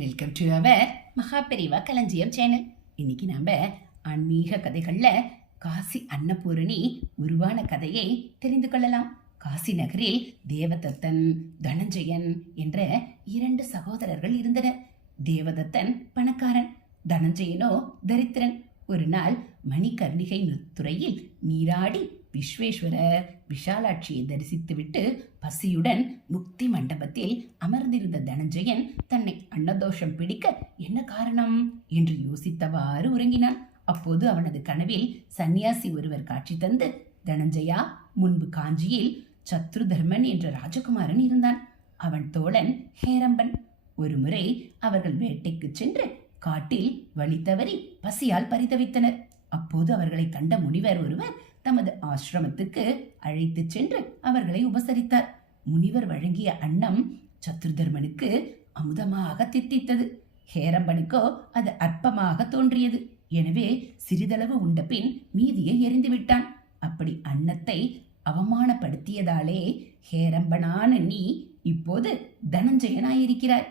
Welcome to our Maha Periyava களஞ்சியம் channel. இன்னைக்கு நம்ம ஆன்மீக கதைகள்ல காசி அன்னபூரணி உருவான கதையை தெரிந்து கொள்ளலாம். காசி நகரில் தேவதத்தன், தனஞ்சயன் என்ற 2 சகோதரர்கள் இருந்தனர். தேவதத்தன் பணக்காரன், தனஞ்சயனோ தரித்திரன். ஒரு நாள் மணிகர்ணிகை துறையில் நீராடி விஸ்வேஸ்வரர், விஷாலாட்சியை தரிசித்துவிட்டு பசியுடன் முக்தி மண்டபத்தில் அமர்ந்திருந்த தனஞ்சயன் தன்னை அன்னதோஷம் பிடிக்க என்ன காரணம் என்று யோசித்தவாறு உறங்கினான். அப்போது அவனது கனவில் சந்நியாசி ஒருவர் காட்சி தந்து, தனஞ்சயா, முன்பு காஞ்சியில் சத்ருதர்மன் என்ற ராஜகுமாரன் இருந்தான். அவன் தோழன் ஹேரம்பன். ஒரு முறை அவர்கள் வேட்டைக்கு சென்று காட்டில் வழி தவறி பசியால் பரிதவித்தனர். அப்போது அவர்களை கண்ட முனிவர் ஒருவர் தமது ஆசிரமத்துக்கு அழைத்து சென்று அவர்களை உபசரித்தார். முனிவர் வழங்கிய அன்னம் சத்ருதர்மனுக்கு அமுதமாக தித்தித்தது. ஹேரம்பனுக்கோ அது அற்பமாக தோன்றியது. எனவே சிறிதளவு உண்ட பின் மீதியை எறிந்து விட்டான். அப்படி அன்னத்தை அவமானப்படுத்தியதாலே ஹேரம்பனான நீ இப்போது தனஞ்சயனாயிருக்கிறாய்.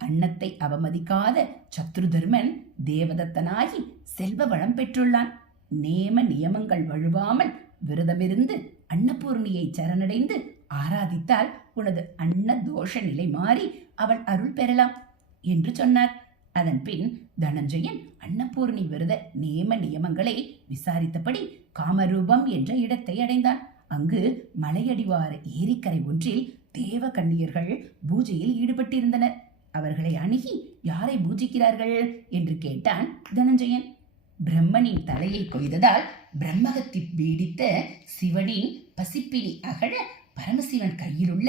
அன்னத்தை அவமதிக்காத சத்ருதர்மன் தேவதத்தனாகி செல்வ வளம் பெற்றுள்ளான். நேம நியமங்கள் வழுவாமல் விரதமிருந்து அன்னபூர்ணியை சரணடைந்து ஆராதித்தால் உனது அன்ன தோஷ நிலை மாறி அவள் அருள் பெறலாம் என்று சொன்னார். அதன் பின் தனஞ்சயன் அன்னபூர்ணி விரத நேம நியமங்களை விசாரித்தபடி காமரூபம் என்ற இடத்தை அடைந்தான். அங்கு மலையடிவார ஏரிக்கரை ஒன்றில் தேவ கன்னியர்கள் பூஜையில் ஈடுபட்டிருந்தனர். அவர்களை அணுகி யாரை பூஜிக்கிறார்கள் என்று கேட்டான் தனஞ்சயன். பிரம்மனின் தலையை கொய்ததால் பிரம்மகத்தி பீடித்த சிவனின் பசிப்பினி அகழ பரமசிவன் கையிலுள்ள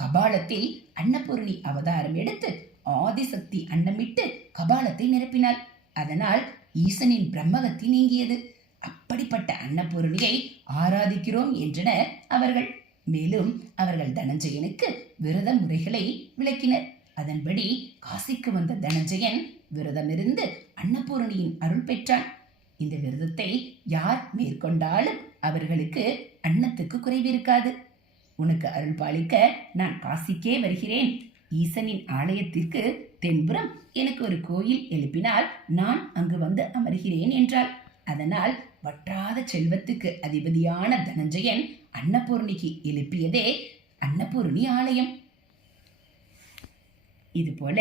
கபாலத்தில் அன்னபூரணி அவதாரம் எடுத்து ஆதிசக்தி அன்னமிட்டு கபாலத்தை நிரப்பினாள். அதனால் ஈசனின் பிரம்மகத்தி நீங்கியது. அப்படிப்பட்ட அன்னபூரணியை ஆராதிக்கிறோம் என்றனர் அவர்கள். மேலும் அவர்கள் தனஞ்சயனுக்கு விரத முறைகளை விளக்கினர். அதன்படி காசிக்கு வந்த தனஞ்சயன் விரதமிருந்து அன்னபூரணியின் அருள் பெற்றான். இந்த விரதத்தை யார் மேற்கொண்டாலும் அவர்களுக்கு அன்னத்துக்கு குறைவிருக்காது. உனக்கு அருள் பாலிக்க நான் காசிக்கே வருகிறேன். ஈசனின் ஆலயத்திற்கு தென்புறம் எனக்கு ஒரு கோயில் எழுப்பினால் நான் அங்கு வந்து அமர்கிறேன் என்றாள். அதனால் வற்றாத செல்வத்துக்கு அதிபதியான தனஞ்சயன் அன்னபூரணிக்கு எழுப்பியதே அன்னபூரணி ஆலயம். இது போல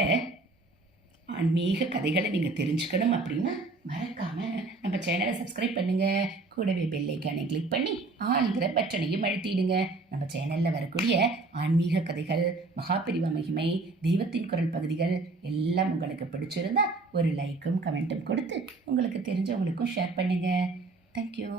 ஆன்மீக கதைகளை நீங்கள் தெரிஞ்சுக்கணும் அப்படின்னா மறக்காம நம்ம சேனலை சப்ஸ்கிரைப் பண்ணுங்க. கூடவே பெல் ஐக்கானை கிளிக் பண்ணி ஆள்கிற பட்டனையும் அழுத்திடுங்க. நம்ம சேனலில் வரக்கூடிய ஆன்மீக கதைகள், மகாபெரிவா மகிமை, தெய்வத்தின் குரல் பகுதிகள் எல்லாம் உங்களுக்கு பிடிச்சிருந்தா ஒரு லைக்கும் கமெண்ட்டும் கொடுத்து உங்களுக்கு தெரிஞ்சவங்களுக்கும் ஷேர் பண்ணுங்க. தேங்க்யூ.